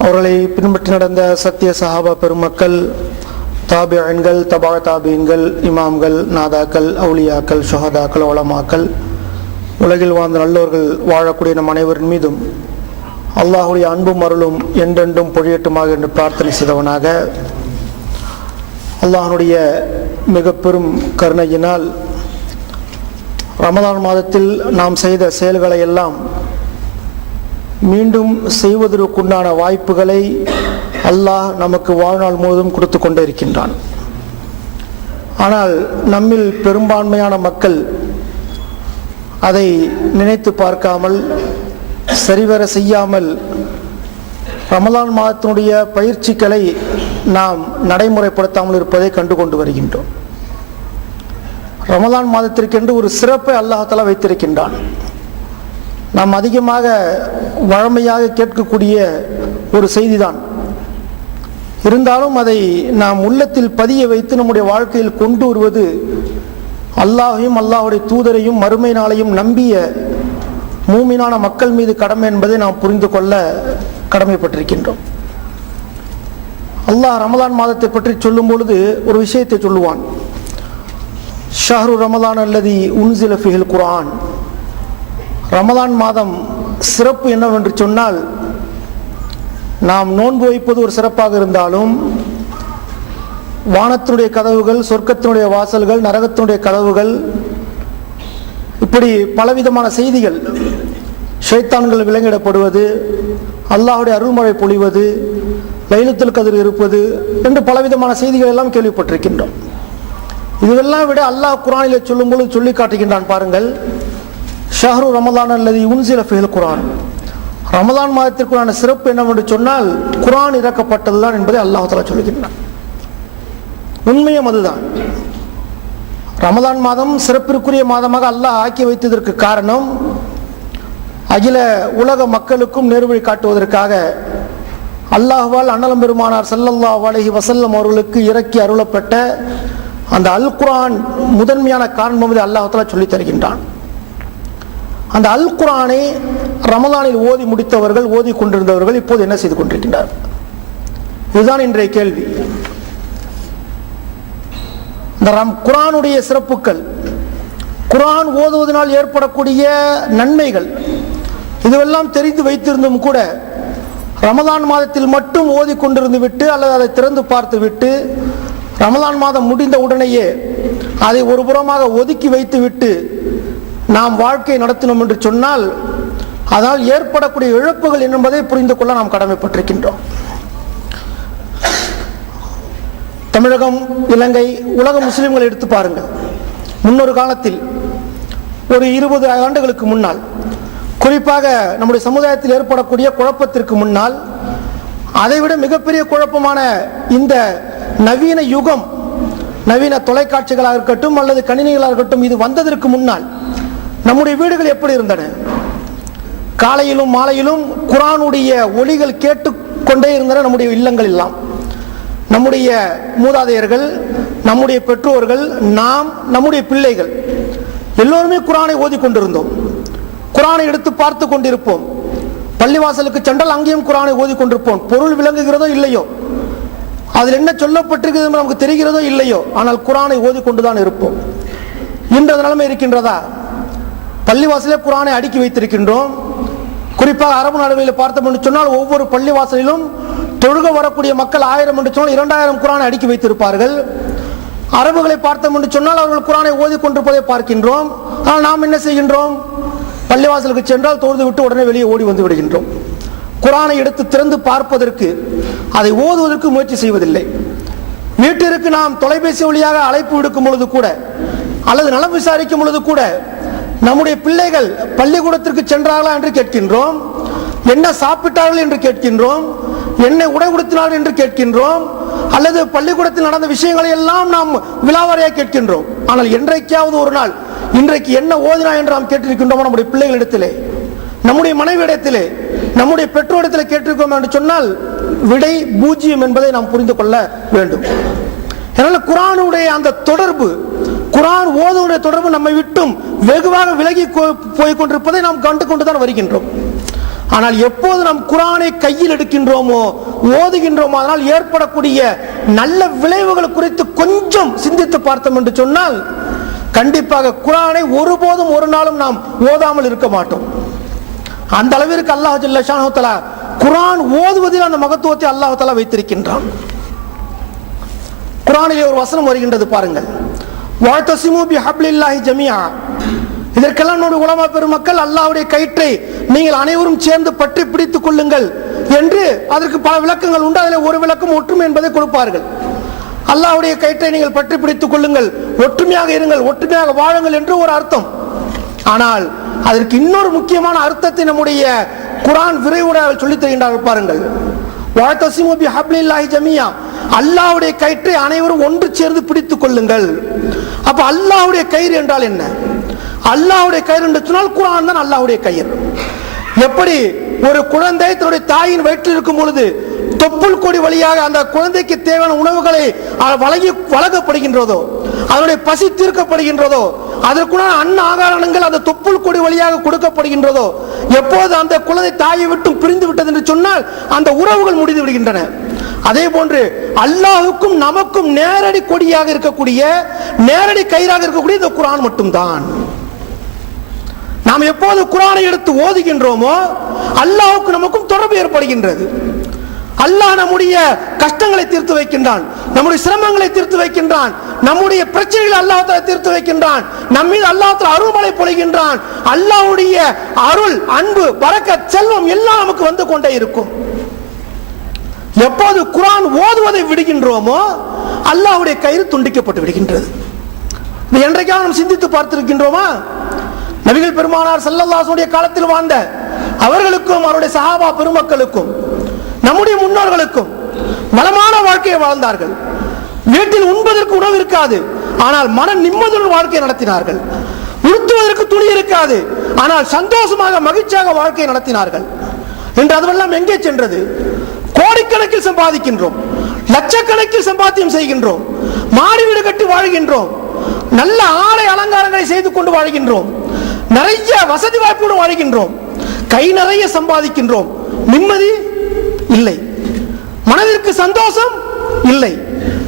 அவர்களை பின்பற்றி நடந்த சத்திய சஹாபா பெருமக்கள் தாபியன்கள் தபா தாபியன்கள் இமாம்கள் நாதாக்கள் அவுலியாக்கள் சுஹதாக்கள் உலமாக்கள் உலகில் வாழ்ந்த நல்லோர்கள் வாழக்கூடிய நம் அனைவரின் மீதும் அல்லாஹுடைய அன்பும் அருளும் என்றென்றும் பொழியட்டுமாக என்று பிரார்த்தனை செய்தவனாக அல்லாஹனுடைய மிக பெரும் கருணையினால் ரமதான் மாதத்தில் நாம் செய்த செயல்களை எல்லாம் மீண்டும் செய்வதற்குண்டான வாய்ப்புகளை அல்லாஹ் நமக்கு வாழ்நாள் முழுவதும் கொடுத்து கொண்டே இருக்கின்றான் ஆனால் நம்மில் பெரும்பான்மையான மக்கள் அதை நினைத்து பார்க்காமல் சரிவர செய்யாமல் ரமலான் மாதத்தினுடைய பயிற்சிகளை நாம் நடைமுறைப்படுத்தாமல் இருப்பதை கண்டு கொண்டு வருகின்றோம். ரமலான் மாதத்திற்கென்று ஒரு சிறப்பை அல்லாஹாலா வைத்திருக்கின்றான். நாம் அதிகமாக வழமையாக கேட்கக்கூடிய ஒரு செய்திதான். இருந்தாலும் அதை நாம் உள்ளத்தில் பதிய வைத்து நம்முடைய வாழ்க்கையில் கொண்டு வருவது அல்லாஹையும் அல்லாஹுடைய தூதரையும் மறுமை நாளையும் நம்பிய மூமினான மக்கள் மீது கடமை என்பதை நாம் புரிந்து கொள்ள கடமைப்பட்டிருக்கின்றோம். அல்லாஹ் ரமலான் மாதத்தை பற்றி சொல்லும் பொழுது ஒரு விஷயத்தை சொல்லுவான். ஷஹரு ரமலான் அல்லது உன்சில ஃபிஹில் குரான் ரமலான் மாதம் சிறப்பு என்னவென்று சொன்னால் நாம் நோன்பு வைப்பது ஒரு சிறப்பாக இருந்தாலும் வானத்தினுடைய கதவுகள் சொர்க்கத்தினுடைய வாசல்கள் நரகத்தினுடைய கதவுகள் இப்படி பலவிதமான செய்திகள் ஷைத்தான்கள் விலங்கிடப்படுவது அல்லாஹுடைய அருள்மழை பொழிவது லைலத்தில் கதிர் இருப்பது என்று பலவிதமான செய்திகள் எல்லாம் கேள்விப்பட்டிருக்கின்றோம். இதுவெல்லாம் விட அல்லாஹ் குரானிலே சொல்லும்போது சொல்லி காட்டுகின்றான் பாருங்கள் ஷஹரு ரமலான் அல்லது உன்சில ஃபெயில் குரான் ரமலான் மாதத்திற்குள்ளான சிறப்பு என்னவென்று சொன்னால் குரான் இறக்கப்பட்டதுதான் என்பதை அல்லாஹாலா சொல்லுகின்றான் உண்மையும் அதுதான். ரமலான் மாதம் சிறப்பிற்குரிய மாதமாக அல்லாஹ் ஆக்கி வைத்ததற்கு காரணம் அகில உலக மக்களுக்கும் நேர்வழி காட்டுவதற்காக அல்லாஹ்வால் அன்னலம் பெருமானார் சல்லல்லா அலஹி வசல்லம் அவர்களுக்கு இறக்கி அருளப்பட்ட அந்த அல் குரான் முதன்மையான காரணம் என்பதை அல்லாஹாலா சொல்லித் தருகின்றான். அந்த அல் குரானை ரமலானில் ஓதி முடித்தவர்கள் ஓதி கொண்டிருந்தவர்கள் இப்போது என்ன செய்து கொண்டிருக்கின்றார்? இதுதான் இன்றைய கேள்வி. இந்த ரம் குரானுடைய சிறப்புகள் குரான் ஓதுவதனால் ஏற்படக்கூடிய நன்மைகள் இதுவெல்லாம் தெரிந்து வைத்திருந்தும் கூட ரமதான் மாதத்தில் மட்டும் ஓதி கொண்டிருந்து விட்டு அல்லது அதை திறந்து பார்த்து விட்டு ரமதான் மாதம் முடிந்த உடனேயே அதை ஒரு புறமாக ஒதுக்கி வைத்து விட்டு நாம் வாழ்க்கை நடத்தினோம் என்று சொன்னால் அதனால் ஏற்படக்கூடிய இழப்புகள் என்பதை புரிந்து கொள்ள நாம் கடமைப்பட்டிருக்கின்றோம். தமிழகம் இலங்கை உலக முஸ்லிம்களை எடுத்து பாருங்கள். முன்னொரு காலத்தில் ஒரு இருபது ஆண்டுகளுக்கு முன்னால் குறிப்பாக நம்முடைய சமுதாயத்தில் ஏற்படக்கூடிய குழப்பத்திற்கு முன்னால் அதைவிட மிகப்பெரிய குழப்பமான இந்த நவீன யுகம் நவீன தொலைக்காட்சிகளாக இருக்கட்டும் அல்லது கணினிகளாக இருக்கட்டும் இது வந்ததற்கு முன்னால் நம்முடைய வீடுகள் எப்படி இருந்தன? காலையிலும் மாலையிலும் குரானுடைய ஒளிகள் கேட்டுக்கொண்டே இருந்தன நம்முடைய இல்லங்கள் எல்லாம். நம்முடைய மூதாதையர்கள் நம்முடைய பெற்றோர்கள் நாம் நம்முடைய பிள்ளைகள் எல்லோருமே குரானை ஓதி கொண்டிருந்தோம். குரானை எடுத்து பார்த்து கொண்டிருப்போம். பள்ளிவாசலுக்கு சென்றால் அங்கேயும் குரானை ஓதி கொண்டிருப்போம். பொருள் விளங்குகிறதோ இல்லையோ? அதில் என்ன சொல்லப்பட்டிருக்கிறது நமக்கு தெரிகிறதோ இல்லையோ? ஆனால் குரானை ஓதி கொண்டுதான் இருப்போம். இன்ற நிலைமை இருக்கின்றதா? பள்ளிவாசலே குரானை அடுக்கி வைத்திருக்கின்றோம். குறிப்பாக அரபு நாடுகளில் பார்த்தோம் என்று சொன்னால் ஒவ்வொரு பள்ளிவாசலிலும் தொழுக வரக்கூடிய மக்கள் ஆயிரம் என்று சொன்னால் இரண்டாயிரம் குரானை அடுக்கி வைத்திருப்பார்கள். அரபுகளை பார்த்தோம் என்று சொன்னால் அவர்கள் குரானை ஓதி கொண்டிருப்பதை பார்க்கின்றோம். ஆனால் நாம் என்ன செய்கின்றோம்? பள்ளிவாசலுக்கு சென்றால் தொழுது விட்டு உடனே வெளியே ஓடி வந்து விடுகின்றோம். குரானை எடுத்து திறந்து பார்ப்பதற்கு அதை ஓதுவதற்கு முயற்சி செய்வதில்லை. வீட்டிற்கு நாம் தொலைபேசி வழியாக அழைப்பு விடுக்கும் பொழுது கூட அல்லது நலம் விசாரிக்கும் பொழுது கூட நம்முடைய பிள்ளைகள் பள்ளிக்கூடத்திற்கு சென்றார்களா என்று கேட்கின்றோம். என்ன சாப்பிட்டார்கள் என்று கேட்கின்றோம். என்ன உடை உடுத்தினார்கள் என்று கேட்கின்றோம். அல்லது பள்ளிக்கூடத்தில் நடந்த விஷயங்களை எல்லாம் நாம் விலாவாரியாக கேட்கின்றோம். ஆனால் என்றைக்காவது ஒரு நாள் இன்றைக்கு என்ன ஓதினா என்று நாம் கேட்டிருக்கின்றோம் நம்முடைய பிள்ளைகளிடத்திலே நம்முடைய மனைவி இடத்திலே நம்முடைய பெற்றோரிடத்தில் கேட்டிருக்கோம் என்று சொன்னால் விடை பூஜ்ஜியம் என்பதை நாம் புரிந்து கொள்ள வேண்டும். அதனால குரானுடைய அந்த தொடர்பு தொடர்பு நம்மை விட்டும் வெகுவாக விலகி போய் கொண்டிருப்பதை நாம் கண்டு கொண்டுதான் வருகின்றோம். ஆனால் எப்போது நாம் குரானை கையில் எடுக்கின்றோமோ ஓதுகின்றோமோ அதனால் ஏற்படக்கூடிய நல்ல விளைவுகள் குறித்து கொஞ்சம் சிந்தித்து பார்த்தோம் என்று சொன்னால் கண்டிப்பாக குரானை ஒருபோதும் ஒரு நாளும் நாம் ஓதாமல் இருக்க மாட்டோம். அந்த அளவிற்கு அல்லாஹ் குரான் ஓதுவதில் அந்த மகத்துவத்தை அல்லாஹ் வைத்திருக்கின்றான். குரானிலே ஒரு வசனம் வருகின்றது பாருங்கள். வாழ்த்தசிமு பி ஹப்லில்லாஹி ஜமியா இதற்கெல்லாம் நம்முடைய உலமா பெருமக்கள் அல்லாஹ்வுடைய கயிற்றை நீங்கள் அனைவரும் சேர்ந்து பற்றி பிடித்துக் கொள்ளுங்கள் என்று அதற்கு பல விளக்கங்கள் உண்டு. அதில் ஒரு விளக்கம் ஒற்றுமை என்பதை கொடுப்பார்கள். அல்லாஹ்வுடைய கயிற்றை நீங்கள் பற்றி பிடித்துக் கொள்ளுங்கள். ஒற்றுமையாக இருங்கள் ஒற்றுமையாக வாழுங்கள் என்று ஒரு அர்த்தம். ஆனால் அதற்கு இன்னொரு முக்கியமான அர்த்தத்தை நம்முடைய குரான் விரைவுடன் சொல்லித் தருகின்றார்கள் பாருங்கள். வாழ்த்தசிமு பி ஹப்லில்லாஹி ஜமியா. அல்லாவுடைய கயிற்றை அனைவரும் ஒன்று சேர்ந்து பிடித்துக் கொள்ளுங்கள். அப்ப அல்லாவுடைய கயிறு என்றால் என்ன? அல்லாவுடைய கயிறு என்று சொன்னால் குரான் தான் அல்லாவுடைய கயிறு. எப்படி? ஒரு குழந்தை தன்னுடைய தாயின் வயிற்றில் இருக்கும் பொழுது தொப்புள் கொடி வழியாக அந்த குழந்தைக்கு தேவையான உணவுகளை வழங்கி வழங்கப்படுகின்றதோ அதனுடைய பசி தீர்க்கப்படுகின்றதோ அதற்குண்டான அன்ன ஆகாரங்கள் அந்த தொப்புள் கொடி வழியாக கொடுக்கப்படுகின்றதோ எப்போது அந்த குழந்தை தாயை விட்டு பிரிந்து விட்டது என்று சொன்னால் அந்த உறவுகள் முடிந்து விடுகின்றன. அதே போன்று அல்லாஹுக்கும் நமக்கும் நேரடி கொடியாக இருக்கக்கூடிய நேரடி கயிறாக இருக்கக்கூடிய இந்த குரான் மட்டும்தான். நாம் எப்போது குரானை எடுத்து ஓதுகின்றோமோ அல்லாஹுக்கும் நமக்கும் தொடர்பு ஏற்படுகின்றது. அல்லாஹ் நம்முடைய கஷ்டங்களை தீர்த்து வைக்கின்றான் நம்முடைய சிரமங்களை தீர்த்து வைக்கின்றான் நம்முடைய பிரச்சனைகளை அல்லாஹ் தீர்த்து வைக்கின்றான் நம் மீது அல்லாஹ் அருள்மலை பொழிகின்றான். அல்லாஹ்வுடைய அருள் அன்பு பறக்க செல்வம் எல்லாம் நமக்கு வந்து கொண்டே இருக்கும். எப்போது குரான் ஓதுவதை விடுகின்றோமோ அல்லாஹ்வுடைய கயிறு துண்டிக்கப்பட்டு விடுகின்றது. இது என்றைக்காவது நாம் சிந்தித்து பார்த்திருக்கின்றோமா? நபிகள் பெருமானார் ஸல்லல்லாஹு காலத்தில் வாழ்ந்த அவர்களுக்கும் அவருடைய சஹாபா பெருமக்களுக்கும் நம்முடைய முன்னோர்களுக்கும் வளமான வாழ்க்கையை வாழ்ந்தார்கள். வீட்டில் உண்பதற்கு உணவு இருக்காது ஆனால் மன நிம்மதியுடன் வாழ்க்கை நடத்தினார்கள். உடுத்துவதற்கு துணி இருக்காது ஆனால் சந்தோஷமாக மகிழ்ச்சியாக வாழ்க்கையை நடத்தினார்கள். என்று அதுவெல்லாம் எங்கே சென்றது? கோடிக்கணக்கில் சம்பாதிக்கின்றோம். லட்சக்கணக்கில் சம்பாத்தியம் செய்கின்றோம். மாடி வீடு கட்டி வாழ்கின்றோம். நல்ல ஆடை அலங்காரங்களை செய்து கொண்டு வாழ்கின்றோம். நிறைய வசதி வாய்ப்புடன் வாழ்கின்றோம். கை நிறைய சம்பாதிக்கின்றோம். நிம்மதி இல்லை. மனதிற்கு சந்தோஷம் இல்லை.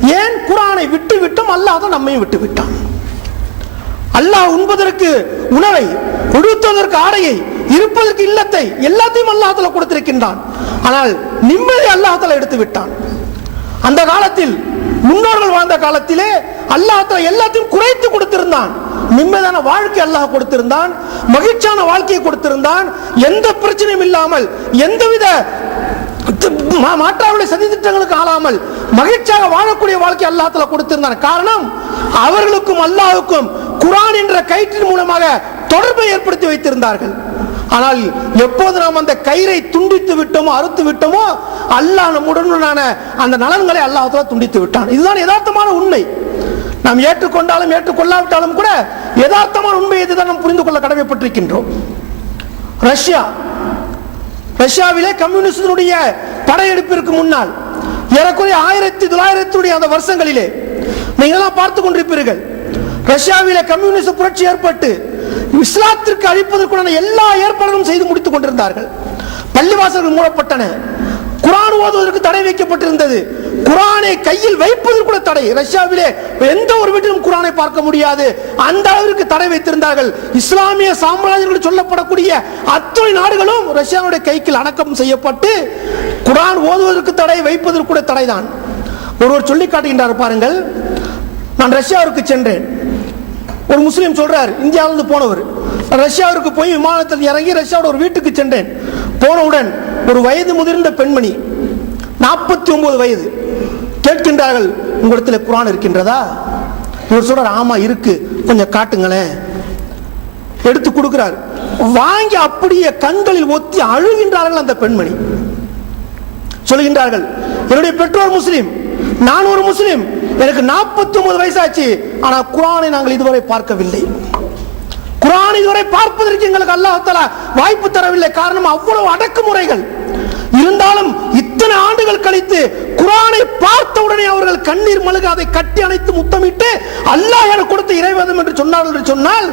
ஏன்? குரானை விட்டு விட்டும் அல்லாத நம்மையும் விட்டு விட்டான். அல்லாஹ் உண்பதற்கு உணவை உடுத்துவதற்கு ஆடையை இருப்பதற்கு இல்லத்தை எல்லாத்தையும் அல்லாஹால கொடுத்திருக்கின்றான். ஆனால் நிம்மதி அல்லாஹால எடுத்து விட்டான். அந்த காலத்தில் முன்னோர்கள் வாழ்ந்த காலத்திலே அல்லாஹால எல்லாத்தையும் குறைத்து கொடுத்திருந்தான். நிம்மதியான வாழ்க்கை அல்லாஹ் கொடுத்திருந்தான் மகிழ்ச்சியான வாழ்க்கையை கொடுத்திருந்தான். எந்த பிரச்சனையும் இல்லாமல் எந்தவித மா- மாற்றாவுடைய சதி திட்டங்களுக்கு ஆளாமல் மகிழ்ச்சியாக வாழக்கூடிய வாழ்க்கை அல்லாத்துல கொடுத்திருந்தான். காரணம் அவர்களுக்கும் அல்லாஹ்வுக்கும் குரான் என்ற கயிற்றின் மூலமாக தொடர்பை ஏற்படுத்தி வைத்திருந்தார்கள். ஆனால் எப்போது நாம் அந்த கயிறை துண்டித்து விட்டோமோ அறுத்து விட்டோமோ அல்லாஹ் நம்முடனான அந்த நலன்களை அல்லாஹ் துண்டித்து விட்டான். இதுதான் யதார்த்தமான உண்மை. நாம் ஏற்றுக்கொண்டாலும் ஏற்றுக்கொள்ளாவிட்டாலும் கூட யதார்த்தமான உண்மையை இதுதான் நாம் புரிந்து கொள்ள கடமைப்பட்டிருக்கின்றோம். ரஷ்யா. ரஷ்யாவிலே கம்யூனிஸ்டினுடைய படையெடுப்பிற்கு முன்னால் ஏறக்குறைய ஆயிரத்தி தொள்ளாயிரத்துடைய அந்த வருஷங்களிலே நீங்கள் எல்லாம் பார்த்து கொண்டிருப்பீர்கள் ரஷ்யாவில் கம்யூனிஸ்ட் புரட்சி ஏற்பட்டு இஸ்லாத்திற்கு அழிப்பதற்குண்டான எல்லா ஏற்பாடுகளும் செய்து முடித்துக் கொண்டிருந்தார்கள். பள்ளிவாசல்கள் மூடப்பட்டன. குரான் ஓதுவதற்கு தடை வைக்கப்பட்டிருந்தது. குரானை கையில் வைப்பதற்கு கூட தடை. ரஷ்யாவிலே எந்த ஒரு வீட்டிலும் குரானை பார்க்க முடியாது. அந்த அளவிற்கு தடை வைத்திருந்தார்கள். இஸ்லாமிய சாம்ராஜ்யங்கள் சொல்லப்படக்கூடிய அத்தனை நாடுகளும் ரஷ்யாவுடைய கைக்கில் அடக்கம் செய்யப்பட்டு குரான் ஓதுவதற்கு தடை வைப்பதற்கு கூட தடைதான். ஒருவர் சொல்லி காட்டுகின்றார் பாருங்கள். நான் ரஷ்யாவிற்கு சென்றேன். ஒரு முஸ்லீம் சொல்றார் இந்தியாவிலிருந்து போனவர். ரஷ்யாவிற்கு போய் விமானத்தில் இறங்கி ரஷ்யாவோட ஒரு வீட்டுக்கு சென்றேன். போனவுடன் ஒரு வயது முதிர்ந்த பெண்மணி நாற்பத்தி ஒன்பது வயது கேட்கின்றார்கள் உங்களிடத்தில் குரான் இருக்கின்றதா? இவர் சொல்றார் ஆமா இருக்கு. கொஞ்சம் காட்டுங்களேன். எடுத்து கொடுக்கிறார். வாங்கி அப்படியே கண்களில் ஒத்தி அழுகின்றார்கள் அந்த பெண்மணி. சொல்கின்றார்கள் என்னுடைய பெற்றோர் முஸ்லீம் நான் ஒரு முஸ்லீம் எனக்கு 49 வயசாச்சு. ஆனா குரானை நாங்கள் இதுவரை பார்க்கவில்லை. குரான் இதுவரை பார்ப்பதற்கு எங்களுக்கு அல்லாஹால வாய்ப்பு தரவில்லை. காரணம் அவ்வளவு அடக்குமுறைகள். இருந்தாலும் இத்தனை ஆண்டுகள் கழித்து குரானை பார்த்த உடனே அவர்கள் கண்ணீர் மழுக அதை கட்டி அணைத்து முத்தமிட்டு அல்லாஹ் எனக்கு கொடுத்த இறைவதம் என்று சொன்னார்கள் என்று சொன்னால்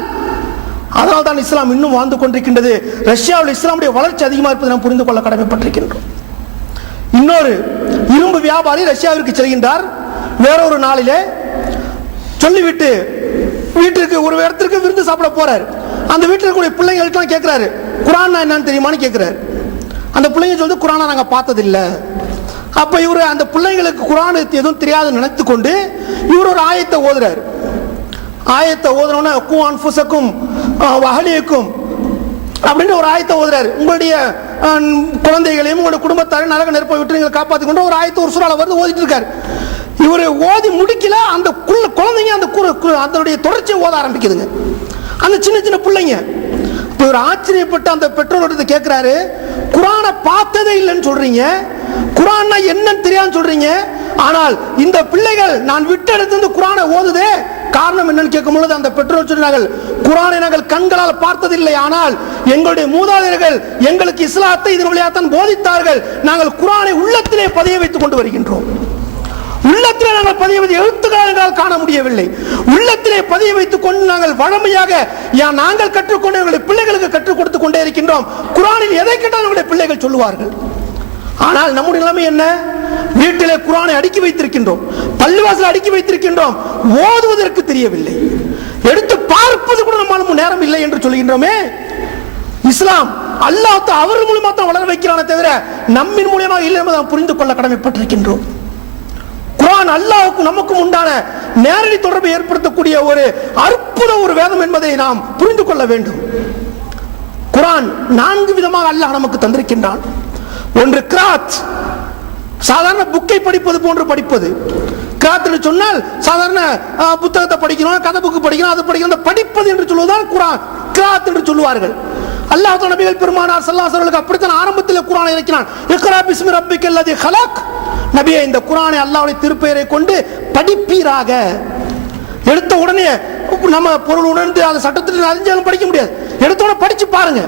அதனால் தான் இஸ்லாம் இன்னும் வாழ்ந்து கொண்டிருக்கின்றது. ரஷ்யாவில் இஸ்லாமுடைய வளர்ச்சி அதிகமாக இருப்பதை நாம் புரிந்து கொள்ள கடமைப்பட்டிருக்கின்றோம். இன்னொரு இரும்பு வியாபாரி ரஷ்யாவிற்கு செல்கின்றார். வேற ஒரு நாளிலே சொல்லிவிட்டு வீட்டிற்கு ஒரு இடத்திற்கு விருந்து சாப்பிட போறாரு. அந்த வீட்டில் இருக்கக்கூடிய பிள்ளைங்கள்ட்ட கேட்குறாரு குரான் என்னன்னு தெரியுமான்னு கேட்குறாரு அந்த பிள்ளைங்க சொல்லி குரானை நாங்கள் பார்த்ததில்லை. அப்போ இவரு அந்த பிள்ளைங்களுக்கு குரான் எதுவும் தெரியாதுன்னு நினைத்து கொண்டு இவர் ஒரு ஆயத்தை ஓதுறாரு. ஆயத்தை ஓதுனோன்னா கூ அன்புசக்கும் வகலியக்கும் அப்படின்னு ஒரு ஆயத்தை ஓதுறாரு. உங்களுடைய குழந்தைகளையும் உங்களுடைய குடும்பத்தாரையும் நரக நெருப்பை விட்டு நீங்கள் காப்பாற்றிக்கொண்டு ஒரு ஆயத்தை ஒரு சூறால வந்து ஓதிட்டு இருக்காரு. இவர் ஓதி முடிக்கல அந்த குழந்தைங்க அந்த அதனுடைய தொடர்ச்சியை ஓத ஆரம்பிக்குதுங்க. அந்த சின்ன சின்ன பிள்ளைங்க. இப்போ இவர் ஆச்சரியப்பட்டு அந்த பெற்றோர்கிட்ட கேட்குறாரு குரானை பார்த்ததே இல்லைன்னு சொல்றீங்க. குரான்னா என்னன்னு தெரியாதுன்னு சொல்றீங்க. ஆனால் இந்த பிள்ளைகள் நான் விட்டு எடுத்து குரானை ஓதுதே. காரணம் என்னன்னு கேட்கும் பொழுது அந்த பெற்றோர் சொன்னார்கள் குரானை நாங்கள் கண்களால் பார்த்ததில்லை. ஆனால் எங்களுடைய மூதாதையர்கள் எங்களுக்கு இஸ்லாத்தை இதன் வழியாக தான் போதித்தார்கள். நாங்கள் குரானை உள்ளத்திலே பதிய வைத்துக் கொண்டு வருகின்றோம். உள்ளத்திலே நாங்கள் பதிய வைத்து எழுத்துக்களை எங்களால் காண முடியவில்லை. உள்ளத்திலே பதிய வைத்துக் கொண்டு நாங்கள் வழமையாக யா- நாங்கள் கற்றுக்கொண்டு எங்களுடைய பிள்ளைகளுக்கு கற்றுக் கொடுத்து கொண்டே இருக்கின்றோம். குரானில் எதை கேட்டால் எங்களுடைய பிள்ளைகள் சொல்லுவார்கள்? ஆனால் நம்முடைய நிலைமை என்ன? வீட்டிலே குரானை அடுக்கி வைத்திருக்கின்றோம். பள்ளிவாசல் அடுக்கி வைத்திருக்கின்றோம். ஓதுவதற்கு தெரியவில்லை. எடுத்து பார்ப்பது கூட நம்மால் நேரம் இல்லை என்று சொல்கின்றோமே. இஸ்லாம் அல்லாஹ் அவர் மூலமா தான் வளர வைக்கிறானே தவிர நம்மின் மூலியமாக இல்லை என்பதை நாம் புரிந்து கொள்ள கடமைப்பட்டிருக்கின்றோம். தான் அல்லாவுக்கும் நமக்கும் உண்டான நேரடி தொடர்பை ஏற்படுத்தக்கூடிய ஒரு அற்புத ஒரு வேதம் என்பதை நாம் புரிந்து கொள்ள வேண்டும். குரான் நான்கு விதமாக அல்லாஹ் நமக்கு தந்திருக்கின்றான். ஒன்று கிராத். சாதாரண புக்கை படிப்பது போன்று படிப்பது. கிராத் என்று சொன்னால் சாதாரண புத்தகத்தை படிக்கணும் கதை புக்கு படிக்கணும் அது படிக்கணும் அந்த படிப்பது என்று சொல்வதுதான் குரான். கிராத் என்று சொல்லுவார்கள். அல்லாஹ் நபிகள் பெருமானார் சல்லாஸ் அவர்களுக்கு அப்படித்தான் ஆரம்பத்தில் குரானை இறக்கினான். இக்ரா பிஸ்மி ரப்பிக் லதி ஹலக். நபியே இந்த குரானை அல்லாஹ்வுடைய திருப்பெயரை கொண்டு படிப்பீராக. எடுத்த உடனே நம்ம பொருள் உணர்ந்து அந்த சட்டத்தில் அறிஞ்சாலும் படிக்க முடியாது. எடுத்த உடனே படிச்சு பாருங்க.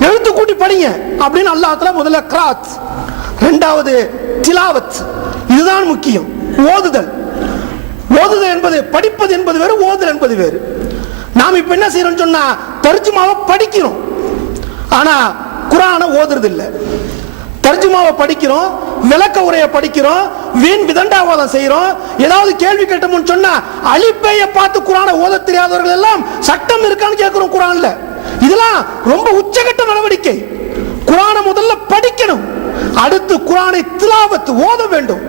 எழுத்து கூட்டி படிங்க அப்படின்னு அல்லாஹ்ல முதல்ல கிராத் ரெண்டாவது திலாவத். இதுதான் முக்கியம். ஓதுதல். ஓதுதல் என்பது படிப்பது என்பது வேறு ஓதுதல் என்பது வேறு. நாம் இப்ப என்ன செய்யறோம்னு சொன்னா தர்ஜுமாவை படிக்கிறோம். ஆனா குரானை ஓதுறது இல்லை தர்ஜுமாவை படிக்கிறோம் விளக்க உரையை படிக்கிறோம் வீண் விதண்டாவாதம் செய்யறோம் ஏதாவது கேள்வி கேட்டோம்னு சொன்னா அழிப்பைய பார்த்து குரானை ஓத தெரியாதவர்கள் எல்லாம் சட்டம் இருக்கான்னு கேட்கிறோம் குரான்ல. இதெல்லாம் ரொம்ப உச்சகட்ட நடவடிக்கை. குரானை முதல்ல படிக்கணும். அடுத்து குரானை திலாவத்து ஓத வேண்டும்.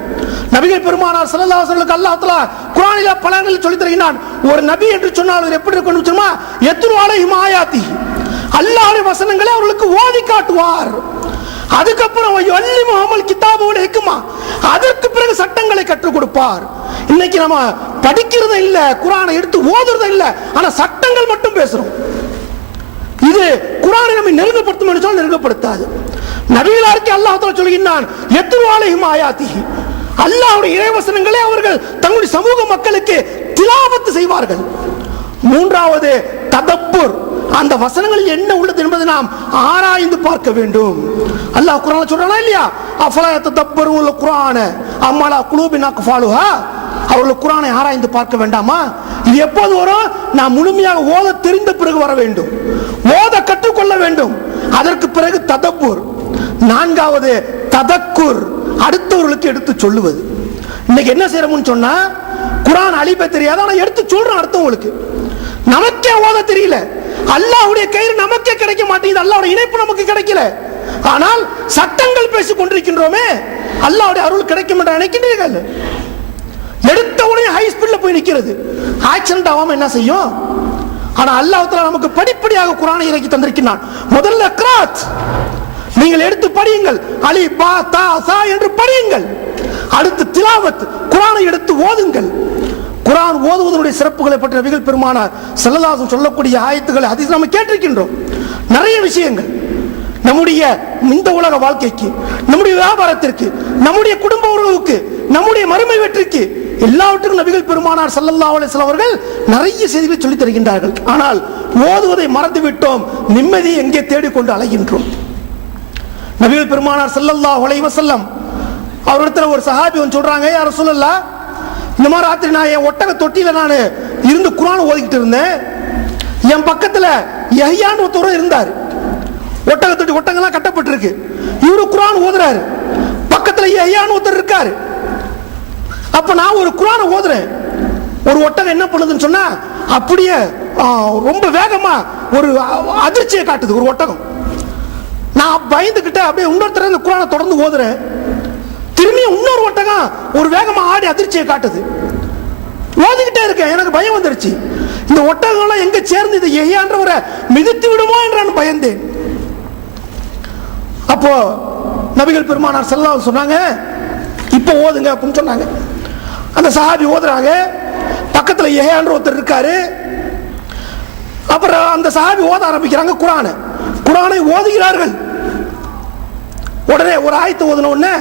நபிகள் பெருமானார் சல்லல்லாஹு அலைஹி வஸல்லம் அல்லாஹ் தஆலா குர்ஆனில பல இடங்களில் சொல்லி தருகிறான் ஒரு நபி என்று சொன்னால் அவர் எப்படி இருக்கணும் தெரியுமா எத்ரு அலைஹிம் ஆயாத்தி அல்லாஹ்வுடைய வசனங்களை அவர்களுக்கு ஓதி காட்டுவார். அதுக்கப்புறம் வள்ளி முகமல் கிதாபோட இருக்குமா? அதற்கு பிறகு சட்டங்களை கற்றுக் கொடுப்பார். இன்னைக்கு நம்ம படிக்கிறதும் இல்ல குரானை எடுத்து ஓதுறதும் இல்ல ஆனா சட்டங்கள் மட்டும் பேசுறோம். இது குரானை நம்மை நெருங்கப்படுத்தும் என்று சொன்னால் நெருங்கப்படுத்தாது. நபிகளாருக்கு அல்லாஹ் சொல்கின்றான் எத்துவாலையும் ஆயாத்தி அல்லாஹுடைய இறைவசனங்களே அவர்கள் தங்களுடைய சமூக மக்களுக்கு திலாபத்து செய்வார்கள். மூன்றாவது ததப்புர். அந்த வசனங்களில் என்ன உள்ளது என்பதை நாம் ஆராய்ந்து பார்க்க வேண்டும். அல்லாஹ் குரான் சொல்றானா இல்லையா? அஃபலா உள்ள குரான அம்மாலா குலூபின் அக்ஃபாலுஹா? அவர்கள் குரானை ஆராய்ந்து பார்க்க வேண்டாமா? இது எப்போது வரும்? நான் முழுமையாக ஓத தெரிந்த பிறகு வர வேண்டும். ஓத கற்றுக்கொள்ள வேண்டும். அதற்கு பிறகு ததப்பூர். நான்காவது ததக்குர். அடுத்தவர்களுக்கு எடுத்து சொல்லுவது. இன்னைக்கு என்ன செய்யறோம்னு சொன்னா குரான் அழிப்ப தெரியாது ஆனா எடுத்து சொல்றோம் அடுத்தவங்களுக்கு. நமக்கே ஓத தெரியல. அல்லாஹ்வுடைய கயிறு நமக்கே கிடைக்க மாட்டேங்குது அல்லாஹ்வுடைய இணைப்பு நமக்கு கிடைக்கல. ஆனால் சட்டங்கள் பேசிக் கொண்டிருக்கின்றோமே அல்லாஹ்வுடைய அருள் கிடைக்கும் என்று நினைக்கின்றீர்கள். எடுத்த உடனே ஹை ஸ்பீட்ல போய் நிக்கிறது. ஆக்சிடென்ட் ஆகாம என்ன செய்யும்? ஆனா அல்லாஹ் நமக்கு படிப்படியாக குரானை இறக்கி தந்திருக்கிறான் முதல்ல கிராத். நீங்கள் எடுத்து படியுங்கள். அலி பா தா சா என்று படியுங்கள். அடுத்து திலாவத். குரானை எடுத்து ஓதுங்கள். குரான் ஓதுவதனுடைய சிறப்புகளை பற்றி நபிகள் பெருமானார் செல்லலாசம் சொல்லக்கூடிய ஆயத்துக்களை அதில் நம்ம கேட்டிருக்கின்றோம். நிறைய விஷயங்கள். நம்முடைய இந்த உலக வாழ்க்கைக்கு நம்முடைய வியாபாரத்திற்கு நம்முடைய குடும்ப உறவுக்கு நம்முடைய மறுமை வெற்றிக்கு எல்லாவற்றுக்கும் நபிகள் பெருமானார் ஸல்லல்லாஹு அலைஹி அவர்கள் நிறைய செய்திகளை சொல்லித் தருகின்றார்கள். ஆனால் ஓதுவதை மறந்து விட்டோம் நிம்மதியை எங்கே தேடிக்கொண்டு அலைகின்றோம். நபிகள் பெருமானார் ஸல்லல்லாஹு அலைஹி வஸல்லம் அவரிடத்துல ஒரு சஹாபி ஒன்று சொல்றாங்க யாரும் சொல்லலா இந்த மாதிரி ராத்திரி நான் என் ஒட்டக தொட்டியில நான் இருந்து குரான் ஓதிக்கிட்டு இருந்தேன். என் பக்கத்துல யஹ்யான்னு ஒருத்தரும் இருந்தார். ஒட்டகத்தொட்டி ஒட்டங்கள்லாம் கட்டப்பட்டிருக்கு. இவரு குரான் ஓதுறாரு. பக்கத்துல யஹ்யான்னு ஒருத்தர் இருக்காரு. அப்ப நான் ஒரு குரானை ஓதுறேன். ஒரு ஒட்டகம் என்ன பண்ணுதுன்னு சொன்னா அப்படியே ரொம்ப வேகமா ஒரு அதிர்ச்சியை காட்டுது ஒரு ஒட்டகம். நான் பயந்துகிட்ட அப்படியே இன்னொருத்தர் இந்த குரானை தொடர்ந்து ஓதுறேன். திரும்பியும் இன்னொரு ஒட்டகம் ஒரு வேகமா ஆடி அதிர்ச்சியை காட்டுது. ஓதிக்கிட்டே இருக்கேன். எனக்கு பயம் வந்துருச்சு. இந்த ஒட்டகங்கள்லாம் எங்க சேர்ந்து இது எய்யான்றவரை மிதித்து விடுமோ என்று பயந்தேன். அப்போ நபிகள் பெருமானார் செல்லாம் சொன்னாங்க இப்போ ஓதுங்க அப்படின்னு சொன்னாங்க. அந்த சஹாபி ஓதுறாங்க. பக்கத்தில் ஏஹான்ற ஒருத்தர் இருக்காரு. அப்புறம் அந்த சஹாபி ஓத ஆரம்பிக்கிறாங்க குரானை. குரானை ஓதுகிறார்கள். உடனே ஒரு ஆயத்தை ஓதுன உடனே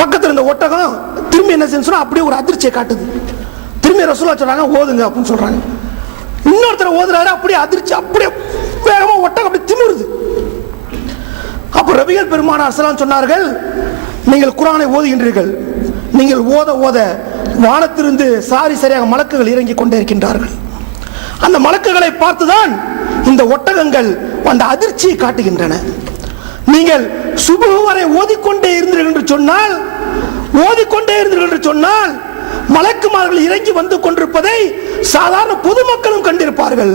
பக்கத்தில் இருந்த ஒட்டகம் திரும்பி என்ன செஞ்சு சொன்னால் அப்படியே ஒரு அதிர்ச்சியை காட்டுது. திரும்பி ரசூலா சொல்றாங்க ஓதுங்க அப்படின்னு சொல்றாங்க. இன்னொருத்தர் ஓதுறாரு அப்படியே அதிர்ச்சி அப்படியே வேகமா ஒட்டகம் அப்படி திமிருது. அப்போ ரபிகள் பெருமானார் ஸல்லல்லாஹு சொன்னார்கள் நீங்கள் குரானை ஓதுகின்றீர்கள். நீங்கள் ஓத ஓத வானத்திலிருந்து சாரி சரியாக மலக்குகள் இறங்கி கொண்டே இருக்கின்றார்கள். அந்த மலக்குகளை பார்த்துதான் இந்த ஒட்டகங்கள் அந்த அதிர்ச்சியை காட்டுகின்றன. நீங்கள் சுபு வரை ஓதிக்கொண்டே இருந்தீர்கள் என்று சொன்னால் ஓதிக்கொண்டே இருந்தீர்கள் என்று சொன்னால் மலக்குமார்கள் இறங்கி வந்து கொண்டிருப்பதை சாதாரண பொதுமக்களும் கண்டிருப்பார்கள்.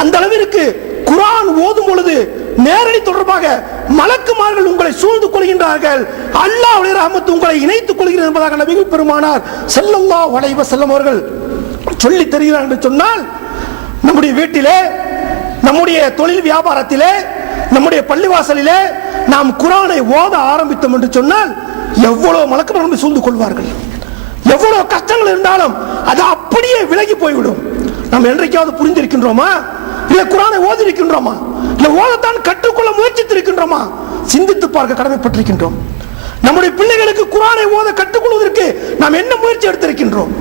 அந்த அளவிற்கு குரான் ஓதும் பொழுது நேரடி தொடர்பாக மலக்குமார்கள் உங்களை சூழ்ந்து கொள்கின்றார்கள். அல்லாஹ்வுடைய ரஹமத்து உங்களை இணைத்துக் கொள்கிறது என்பதாக நபிகள் பெருமானார் செல்லல்லா வளைவ செல்லம் அவர்கள் சொல்லி தருகிறார் என்று சொன்னால் நம்முடைய வீட்டிலே நம்முடைய தொழில் வியாபாரத்திலே நம்முடைய பள்ளிவாசலிலே நாம் குரானை ஓத ஆரம்பித்தோம் என்று சொன்னால் எவ்வளவு மலக்குமார்கள் நம்மை சூழ்ந்து கொள்வார்கள்? எவ்வளவு கஷ்டங்கள் இருந்தாலும் அது அப்படியே விலகி போய்விடும். நாம் என்றைக்காவது புரிந்திருக்கின்றோமா? இல்ல குரானை ஓதி இருக்கின்றோமா இல்ல ஓதத்தான் கற்றுக்கொள்ள முயற்சித்திருக்கின்றோமா? சிந்தித்து பார்க்க கடமைப்பட்டிருக்கின்றோம். நம்முடைய பிள்ளைகளுக்கு குரானை ஓத கற்றுக்கொள்வதற்கு நாம் என்ன முயற்சி எடுத்திருக்கின்றோம்?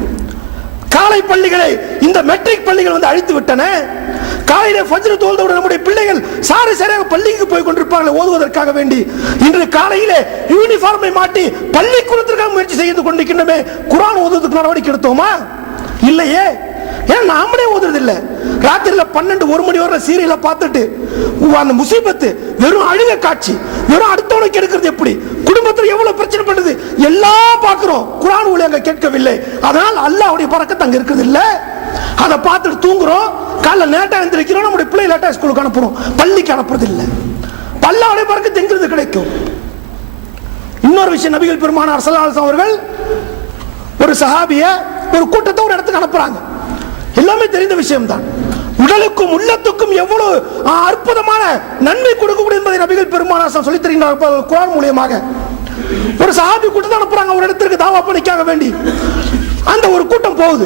காலை பள்ளிகளை இந்த மெட்ரிக் பள்ளிகள் வந்து அழித்து விட்டன காலையில ஃபஜ்ர தோல்தவுடன் நம்முடைய பிள்ளைகள் சாரி சரியாக பள்ளிக்கு போய் கொண்டிருப்பார்கள் ஓதுவதற்காக வேண்டி. இன்று காலையிலே யூனிஃபார்மை மாட்டி பள்ளிக்கூடத்திற்காக முயற்சி செய்து கொண்டிருக்கின்றமே குரான் ஓதுவதற்கு நடவடிக்கை எடுத்தோமா? இல்லையே. ஏன் நாமளே ஓதுறது இல்ல ராத்திரில பன்னெண்டு ஒரு மணி வரை சீரியலை பார்த்துட்டு அந்த முசீபத்து வெறும் அழுக காட்சி வெறும் அடுத்தவனுக்கு எடுக்கிறது எப்படி? குடும்பத்தில் எவ்வளவு பிரச்சனை பண்ணுது? எல்லாம் பார்க்கிறோம். குரான் ஒளி கேட்கவில்லை. அதனால் அல்லாஹ்வுடைய பறக்கத்து அங்க இருக்கிறது இல்லை அதை பார்த்துட்டு தூங்குறோம். காலைல லேட்டா எழுந்திருக்கிறோம் நம்முடைய பிள்ளை லேட்டா ஸ்கூலுக்கு அனுப்புறோம் பள்ளிக்கு அனுப்புறது இல்ல பல்லாவுடைய பிறகு எங்கிருந்து கிடைக்கும். இன்னொரு விஷயம் நபிகள் பெருமானார் ஸல்லல்லாஹு அவர்கள் ஒரு சஹாபிய ஒரு கூட்டத்தை ஒரு இடத்துக்கு அனுப்புறாங்க. எல்லாமே தெரிந்த விஷயம்தான். உடலுக்கும் உள்ளத்துக்கும் எவ்வளவு அற்புதமான நன்மை கொடுக்கக்கூடிய என்பதை நபிகள் பெருமானாசம் சொல்லி தருகிறார். குரான் மூலியமாக. ஒரு சஹாபி கூட்டத்தை அனுப்புறாங்க. ஒரு இடத்திற்கு தாவா பணிக்காக வேண்டி. அந்த ஒரு கூட்டம் போகுது.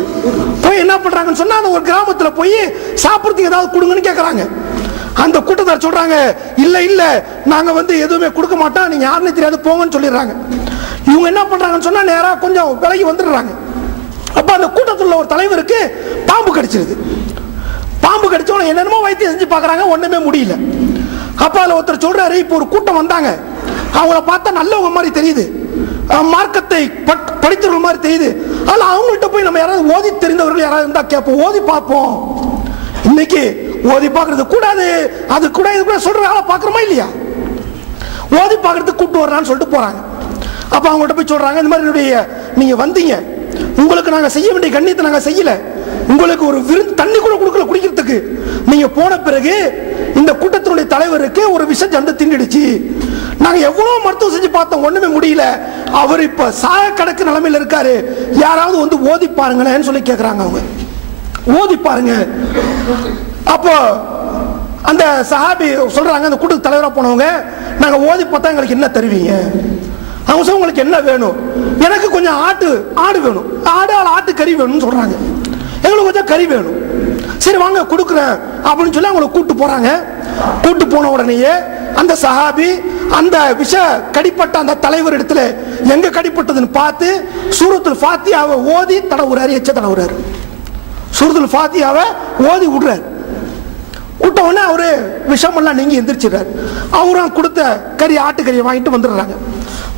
போய் என்ன பண்றாங்கன்னு சொன்னா அந்த ஒரு கிராமத்துல போய் சாப்பிடுறதுக்கு ஏதாவது கொடுங்கன்னு கேக்குறாங்க. அந்த கூட்டத்தார் சொல்றாங்க இல்ல இல்ல நாங்க வந்து எதுவுமே கொடுக்க மாட்டோம். நீங்க யாருன்னு தெரியாது போங்கன்னு சொல்லிடுறாங்க. இவங்க என்ன பண்றாங்கன்னு சொன்னா நேரா கொஞ்சம் விலகி வந்துடுறாங்க. அப்ப அந்த கூட்டத்தில் உள்ள ஒரு தலைவருக்கு பாம்பு கடிச்சிருது. பாம்பு கடிச்சவன என்னென்னமோ வைத்தியம் செஞ்சு பாக்குறாங்க ஒண்ணுமே முடியல. அப்ப அதுல ஒருத்தர் சொல்றாரு இப்போ ஒரு கூட்டம் வந்தாங்க. அவங்கள பார்த்தா நல்லவங்க மாதிரி தெரியுது. மார்க்கத்தை பட்- படித்தவர்கள் மாதிரி தெரியுது. அதில் அவங்கள்ட்ட போய் நம்ம யாராவது ஓதி தெரிந்தவர்கள் யாராவது இருந்தால் கேட்போம். ஓதி பார்ப்போம். இன்னைக்கு ஓதி பார்க்கறது கூடாது. அது கூட இது கூட சொல்ற வேலை பார்க்குறோமா இல்லையா? ஓதி பார்க்கறதுக்கு கூப்பிட்டு வர்றான்னு சொல்லிட்டு போறாங்க. அப்போ அவங்கள்ட்ட போய் சொல்றாங்க இந்த மாதிரி என்னுடைய நீங்க வந்தீங்க. உங்களுக்கு நாங்கள் செய்ய வேண்டிய கண்ணியத்தை நாங்க செய்யல. உங்களுக்கு ஒரு விருந்து தண்ணி கூட கொடுக்கல குடிக்கிறதுக்கு. நீங்க போன பிறகு இந்த கூட்டத்தினுடைய தலைவருக்கு ஒரு விஷ ஜந்த தின்னுடுச்சு நாங்கள் எவ்வளோ மருத்துவம் செஞ்சு பார்த்தோம் ஒன்றுமே முடியல. அவர் இப்போ சாக கிடக்கு நிலமையில் இருக்காரு. யாராவது வந்து ஓதி பாருங்களேன்னு சொல்லி கேட்குறாங்க அவங்க. ஓதி பாருங்க. அப்போ அந்த சஹாபி சொல்றாங்க அந்த கூட்டு தலைவராக போனவங்க நாங்கள் ஓதி பார்த்தா எங்களுக்கு என்ன தருவீங்க? அவங்க சொல்ல உங்களுக்கு என்ன வேணும்? எனக்கு கொஞ்சம் ஆட்டு ஆடு வேணும். ஆடு ஆள் ஆட்டு கறி வேணும்னு சொல்றாங்க. எங்களுக்கு கொஞ்சம் கறி வேணும். சரி வாங்க கொடுக்குறேன். அப்படின்னு சொல்லி அவங்களை கூட்டு போறாங்க. கூட்டு போன உடனேயே அந்த சஹாபி அந்த விஷ கடிப்பட்ட அந்த தலைவர் இடத்துல எங்க கடிப்பட்டதுன்னு பார்த்து சூரத்துல் ஃபாத்தியாவை ஓதி தடவுறாரு எச்ச தடவுறாரு. சூரத்துல் ஃபாத்தியாவை ஓதி விடுறாரு. விட்ட உடனே அவரு விஷமெல்லாம் நீங்கி எந்திரிச்சிடுறாரு. அவரும் கொடுத்த கறி ஆட்டுக்கறியை வாங்கிட்டு வந்துடுறாங்க.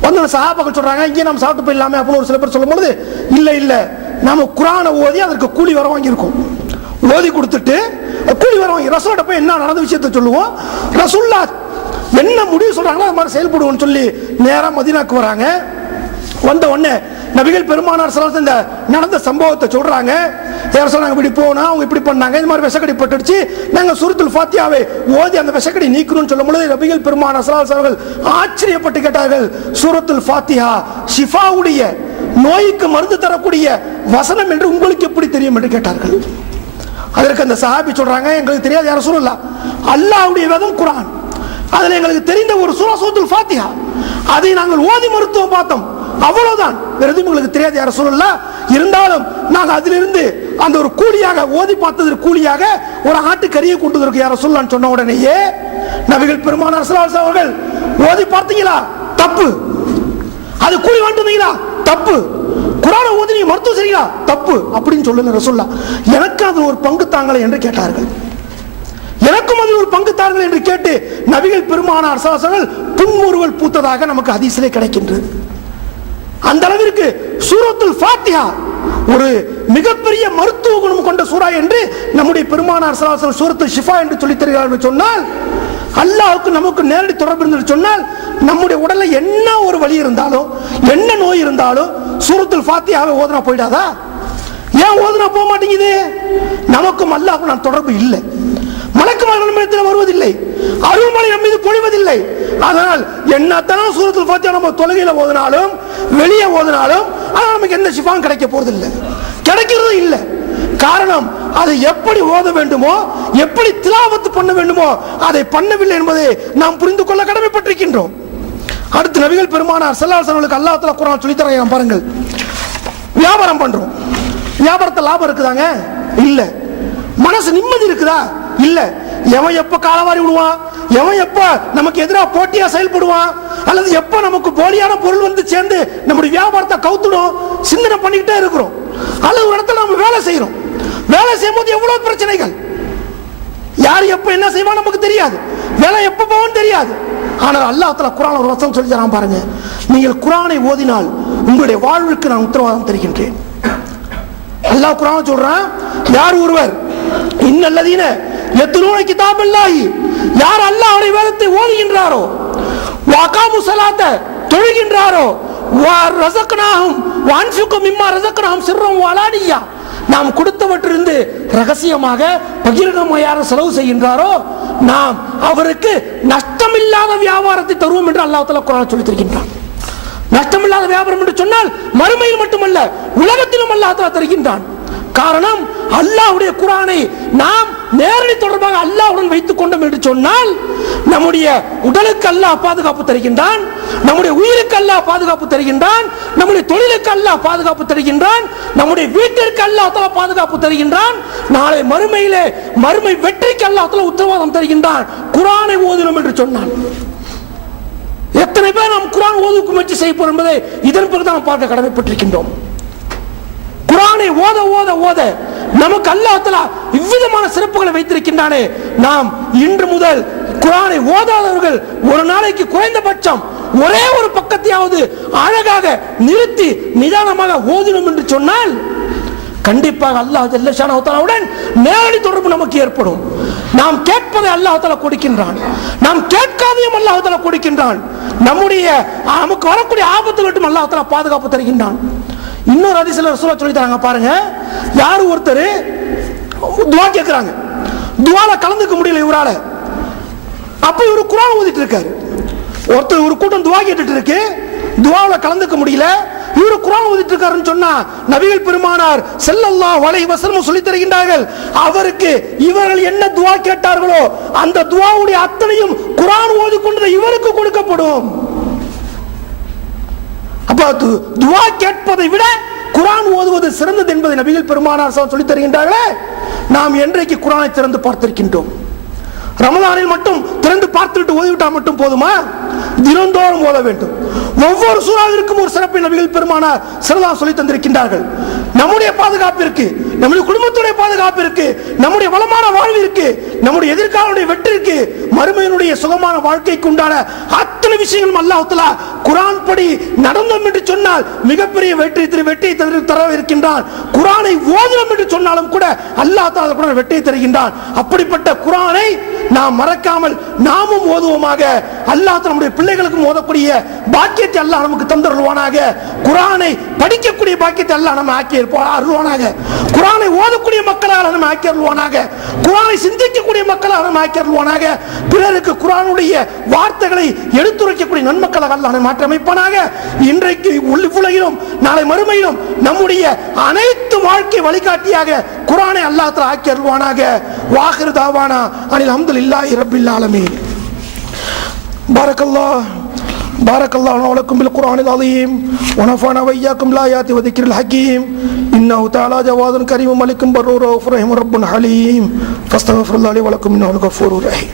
வந்து சகாபாக்கள் சொல்றாங்க இங்கே நம்ம சாப்பிட்டு போயிடலாமே அப்படின்னு ஒரு சில பேர் சொல்லும்போது இல்லை இல்லை நாம குரானை ஓதி அதற்கு கூலி வர வாங்கியிருக்கோம். ஓதி கொடுத்துட்டு கூலி வர வாங்கி ரசோட போய் என்ன நடந்த விஷயத்தை சொல்லுவோம்? ரசுல்லா என்ன முடிவு சொல்றாங்களோ அது மாதிரி செயல்படுவோம்னு சொல்லி நேராக மதீனாக்கு வராங்க. வந்த உடனே நபிகள் பெருமானார் ஸல்லல்லாஹு இந்த நடந்த சம்பவத்தை சொல்றாங்க. யார் சொன்னாங்க இப்படி போனா அவங்க இப்படி பண்ணாங்க இந்த மாதிரி விஷக்கடி பட்டுடுச்சு. நாங்க சுருத்துல் ஃபாத்தியாவை ஓதி அந்த விஷக்கடி நீக்கணும்னு சொல்லும் பொழுது நபிகள் பெருமானார் ஸல்லல்லாஹு அவர்கள் ஆச்சரியப்பட்டு கேட்டார்கள் சூரத்துல் ஃபாத்தியா ஷிஃபாவுடைய நோய்க்கு மருந்து தரக்கூடிய வசனம் என்று உங்களுக்கு எப்படி தெரியும்? என்று கேட்டார்கள். அதற்கு அந்த சஹாபி சொல்றாங்க எங்களுக்கு தெரியாது யாரும் சொல்லல அல்லாவுடைய வேதம் குரான் அதில் எங்களுக்கு தெரிந்த ஒரு சூரா சூரத்துல் ஃபாத்திஹா. அதை நாங்கள் ஓதி மருத்துவம் பார்த்தோம். அவ்வளவுதான். வேறு எதுவும் உங்களுக்கு தெரியாது யார சொல்லல இருந்தாலும் நாங்கள் அதிலிருந்து அந்த ஒரு கூலியாக ஓதி பார்த்தது கூலியாக ஒரு ஆட்டு கறியை கொண்டு வந்திருக்கு யார சொல்லலாம்னு சொன்ன உடனேயே. நபிகள் பெருமானார் அரசு அவர்கள் ஓதி பார்த்தீங்களா? தப்பு. அது கூலி வாங்கிட்டு தப்பு. குரான ஓதி நீங்க மருத்துவம் செய்யலாம் தப்பு. அப்படின்னு சொல்லுங்க ரசோல்லா எனக்கு அது ஒரு பங்கு தாங்களே என்று கேட்டார்கள். எனக்கும் அதில் ஒரு பங்கு தாருங்கள் என்று கேட்டு நபிகள் பெருமானார் சாசர்கள் புன்முறுவல் பூத்ததாக நமக்கு அதிசலே கிடைக்கின்றது. அந்த அளவிற்கு சூரத்துல் ஃபாத்தியா ஒரு மிகப்பெரிய மருத்துவ குணம் கொண்ட சூரா என்று நம்முடைய பெருமானார் சலாசல் சூரத்து ஷிஃபா என்று சொல்லித் தருகிறார் என்று சொன்னால் அல்லாவுக்கு நமக்கு நேரடி தொடர்பு இருந்து சொன்னால் நம்முடைய உடல்ல என்ன ஒரு வழி இருந்தாலும் என்ன நோய் இருந்தாலும் சூரத்துல் ஃபாத்தியாவை ஓதுனா போயிடாதா? ஏன் ஓதுனா போக மாட்டேங்குது? நமக்கும் அல்லாவுக்கும் நான் தொடர்பு இல்லை. மலக்குமார்கள் நம்மிடத்தில் வருவதில்லை. அருள்மலை நம் மீது பொழிவதில்லை. அதனால் என்னத்தான் சூரத்தில் பார்த்து நம்ம தொழுகையில ஓதினாலும் வெளியே ஓதினாலும் ஆனால் நமக்கு எந்த சிஃபாவும் கிடைக்க போறதில்லை. கிடைக்கிறதும் இல்லை. காரணம் அதை எப்படி ஓத வேண்டுமோ எப்படி திலாவத்து பண்ண வேண்டுமோ அதை பண்ணவில்லை என்பதை நாம் புரிந்து கொள்ள கடமைப்பட்டிருக்கின்றோம். அடுத்து நபிகள் பெருமானார் செல்லாசனங்களுக்கு அல்லாத்துல குரான் சொல்லித்தரேன் தர பாருங்கள். வியாபாரம் பண்றோம். வியாபாரத்தை லாபம் இருக்குதாங்க? இல்லை. மனசு நிம்மதி இருக்குதா? இல்ல. எவன் எப்ப காலவாரி விடுவான்? எவன் எப்ப நமக்கு எதிராக போட்டியா செயல்படுவான்? அல்லது எப்ப நமக்கு போலியான பொருள் வந்து சேர்ந்து நம்முடைய வியாபாரத்தை கவுத்துடும்? சிந்தனை பண்ணிக்கிட்டே இருக்கிறோம். அல்லது ஒரு இடத்துல நம்ம வேலை செய்யறோம் வேலை செய்யும்போது எவ்வளவு பிரச்சனைகள்? யார் எப்ப என்ன செய்வான் நமக்கு தெரியாது. வேலை எப்ப போவோம் தெரியாது. ஆனால் அல்லாஹத்துல குரான் ஒரு வசனம் சொல்லி தரான் பாருங்க. நீங்கள் குரானை ஓதினால் உங்களுடைய வாழ்வுக்கு நான் உத்தரவாதம் தருகின்றேன். அல்லாஹ் குரான் சொல்றான் யார் ஒருவர் இன்னல்லதீன யத்லூன கிதாபல்லாஹி யார் அல்லாஹ்வுடைய வேதத்தை ஓதுகின்றாரோ வகாமு சலாத்த தொழுகின்றாரோ வா ரஸக்னாஹும் வான்சுக்கும் இம்மா ரஸக்னாஹும் சிறம் வாலானியா நாம் கொடுத்தவற்றிலிருந்து ரகசியமாக பகிரங்கமாக யார செலவு செய்கின்றாரோ நாம் அவருக்கு நஷ்டமில்லாத வியாபாரத்தை தருவோம் என்று அல்லாஹ் தஆலா சொல்லி தருகின்றான். நஷ்டமில்லாத வியாபாரம் என்று சொன்னால் மறுமையில் மட்டுமல்ல உலகத்திலும் அல்லாஹ் தருகின்றான். காரணம் அல்லாஹ்வுடைய குரானை நாம் நேரடி தொடர்பாக அல்லாஹ்வுடன் வைத்துக் கொண்டோம் என்று சொன்னால் நம்முடைய உடலுக்கு அல்லாஹ் பாதுகாப்பு தருகின்றான் நம்முடைய உயிருக்கு அல்லாஹ் பாதுகாப்பு தருகின்றான் நம்முடைய தொழிலுக்கு அல்லாஹ் பாதுகாப்பு தருகின்றான் நம்முடைய வீட்டிற்கு அல்லாஹ் பாதுகாப்பு தருகின்றான் நாளை மறுமையிலே மறுமை வெற்றிக்கு அல்லாஹ் உத்தரவாதம் தருகின்றான். குரானை ஓதினோம் என்று சொன்னான் எத்தனை பேர் நாம் குரான் ஓதுக்கு முயற்சி செய்ய போறோம் என்பதை இதன் பிறகு நாம் பார்க்க கடமைப்பட்டிருக்கின்றோம். குரானை ஓத ஓத ஓத நமக்கு அல்லாஹ் இவ்விதமான சிறப்புகளை வைத்திருக்கின்றானே. நாம் இன்று முதல் குரானை ஓதாதவர்கள் ஒரு நாளைக்கு குறைந்தபட்சம் ஒரே ஒரு பக்கத்தையாவது அழகாக நிறுத்தி நிதானமாக ஓதினோம் என்று சொன்னால் கண்டிப்பாக அல்லாஹ் ஜல்லஷானவுடன் நேரடி தொடர்பு நமக்கு ஏற்படும். நாம் கேட்பதை அல்லாஹால கொடுக்கின்றான். நாம் கேட்காதையும் அல்லாஹால கொடுக்கின்றான். நம்முடைய நமக்கு வரக்கூடிய ஆபத்து மட்டும் அல்லாஹால பாதுகாப்பு தருகின்றான். இன்னொரு அதிசல ரசூலா சொல்லி தராங்க பாருங்க. யார் ஒருத்தர்? துவா கேட்கிறாங்க துவால கலந்துக்க முடியல இவரால. அப்ப இவரு குரான் ஊதிட்டு இருக்காரு ஒருத்தர் ஒரு கூட்டம் துவா கேட்டுட்டு இருக்கு துவாவில் கலந்துக்க முடியல. இவரு குரான் ஓதிட்டு இருக்காருன்னு சொன்னா நபிகள் பெருமானார் செல்லல்லா வலை வஸல்லம் சொல்லி தருகின்றார்கள். அவருக்கு இவர்கள் என்ன துவா கேட்டார்களோ அந்த துவாவுடைய அத்தனையும் குரான் ஓதிக்கொண்ட இவருக்கு கொடுக்கப்படும். அப்ப து- துவா கேட்பதை விட குரான் ஓதுவது சிறந்தது என்பதை நபிகள் பெருமானார் சொல்லி தருகின்றார்களே நாம் என்றைக்கு குரானை திறந்து பார்த்திருக்கின்றோம்? ரமதானில் மட்டும் திறந்து பார்த்துவிட்டு ஓதிவிட்டால் மட்டும் போதுமா? தினந்தோறும் ஓத வேண்டும். ஒவ்வொரு சூறாவிற்கும் ஒரு சிறப்பை நபிகள் பெருமானார் சிறதா சொல்லி தந்திருக்கின்றார்கள். நம்முடைய பாதுகாப்பிற்கு நம்முடைய குடும்பத்துடைய பாதுகாப்பிற்கு நம்முடைய வளமான வாழ்விற்கு நம்முடைய எதிர்காலனுடைய வெற்றிற்கு மறுமையினுடைய சுகமான வாழ்க்கைக்கு உண்டான அத்தனை விஷயங்களும் அல்லாஹுத்துல குரான் படி நடந்தோம் என்று சொன்னால் மிகப்பெரிய வெற்றி திரு வெற்றியை தரு தர இருக்கின்றான். குரானை ஓதினம் என்று சொன்னாலும் கூட அல்லாஹ் தாலா கூட வெற்றியை தருகின்றான். அப்படிப்பட்ட குரானை நாம் மறக்காமல் நாமும் ஓதுவோமாக. அல்லாஹ் நம்முடைய பிள்ளைகளுக்கும் ஓதக்கூடிய பாக்கியத்தை அல்லாஹ் நமக்கு தந்துருவானாக குரானை படிக்கக்கூடிய பாக்கியத்தை அல்ல நம்ம ஆக்கி அருள்வானாக. குரானை ஓதக்கூடிய மக்களாக நம்ம ஆக்கி அருள்வானாக. குரானை சிந்திக்கக்கூடிய மக்களாக நம்ம ஆக்கி அருள்வானாக. பிறருக்கு குரானுடைய வார்த்தைகளை எடுத்துரைக்கக்கூடிய நன்மக்களாக அல்ல நம்மை இன்றைக்கு உள் உலகிலும் நாளை மறுமையிலும் நம்முடைய அனைத்து வாழ்க்கை வழிகாட்டியாக குரானை அல்லாஹ் ஆக்கி அருள்வானாக. வாஹிர் தாவானா அனில் இல்லாஹி ரப்பில் ஆலமீன். بارك الله. بارك الله ولكم بالقرآن العظيم. ونفعنا وإياكم الآيات وذكر الحكيم. إنه تعالى جواد كريم ملك بر رؤوف رحيم رب حليم. فاستغفر الله لي ولكم إنه الغفور الرحيم.